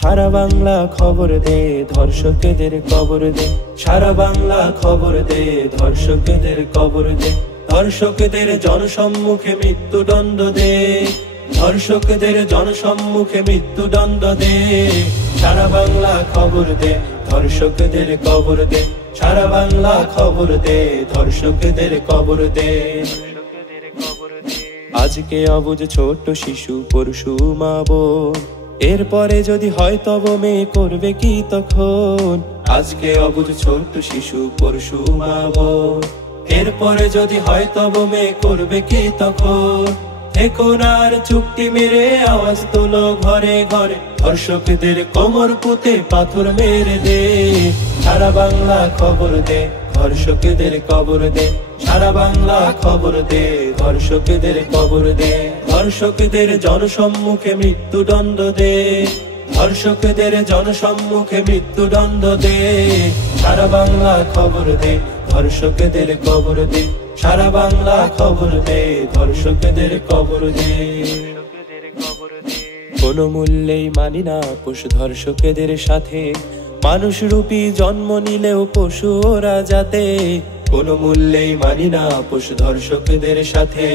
সারা বাংলা খবর দে, ধর্ষকদের কবর দে। সারা বাংলা খবর দে, ধর্ষকদের কবর দে। ধর্ষকদের জনসম্মুখে মৃত্যুদণ্ড দে, ধর্ষকদের জনসম্মুখে মৃত্যুদণ্ড দে। সারা বাংলা খবর দে, ধর্ষকদের কবর দে। সারা বাংলা খবর দে, ধর্ষকদের কবর দে। আজকে অবুঝ ছোট শিশু, পরশু মা বোন, এরপরে যদি হয় তব মেয়ে করবে কি তখন? আজকে অবুঝ ছোট শিশু, পরশু মা বোন, এরপরে যদি হয় তব মেয়ে করবে কি তখন? এখন আর চুক্তি মেরে আওয়াজ তোলো ঘরে ঘরে, ধর্ষকদের কোমর পুঁতে পাথর মেরে দে। সারা বাংলা খবর দে, ধর্ষকদের কবর দে। সারা বাংলা খবর দে, ধর্ষকদের কবর দে। ধর্ষকদের জনসম্মুখে মৃত্যুদণ্ড দে, ধর্ষকদের জনসম্মুখে মৃত্যুদণ্ড দে। সারা বাংলা খবর দে, ধর্ষকদের কবর দে। সারা বাংলা খবর দে, ধর্ষকদের কবর দে। কোনো মূল্যেই মানি না পশু ধর্ষকদের সাথে, মানুষ রূপী জন্ম নিলেও পশু ওরা যাতে। কোনো মূল্যেই মানি না পশু ধর্ষকদের সাথে,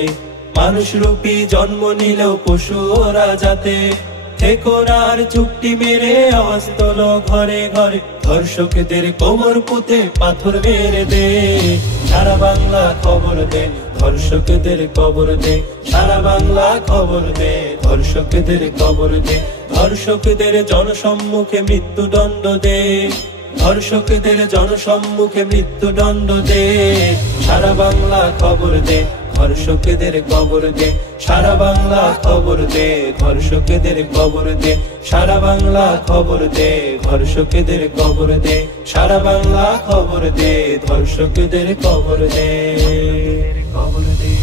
মানুষ রূপী জন্ম নিলেও পশু ওরা যাতে। এখন আর চুক্তি মেরে আওয়াজ তোলো ঘরে ঘরে, ধর্ষকদের কোমর পুঁতে পাথর মেরে দে। সারা বাংলা খবর দে, ধর্ষকদের কবর দে। সারা বাংলা খবর দে, ধর্ষকদের কবর দে। ধর্ষকদের জনসম্মুখে মৃত্যুদণ্ড দে, ধর্ষকদের জনসম্মুখে মৃত্যুদণ্ড দে। সারা বাংলা খবর দে, ধর্ষকদের কবর দে। সারা বাংলা খবর দে, ধর্ষকদের কবর দে। সারা বাংলা খবর দে, ধর্ষকদের কবর দে। সারা বাংলা খবর দে, ধর্ষকদের কবর দে, কবর দে।